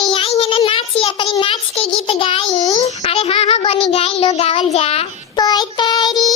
बानी आई है ना नाचिया तरी नाच के गीत गाई। अरे हाँ हाँ बनी गाई लो गावल जा। पैतरी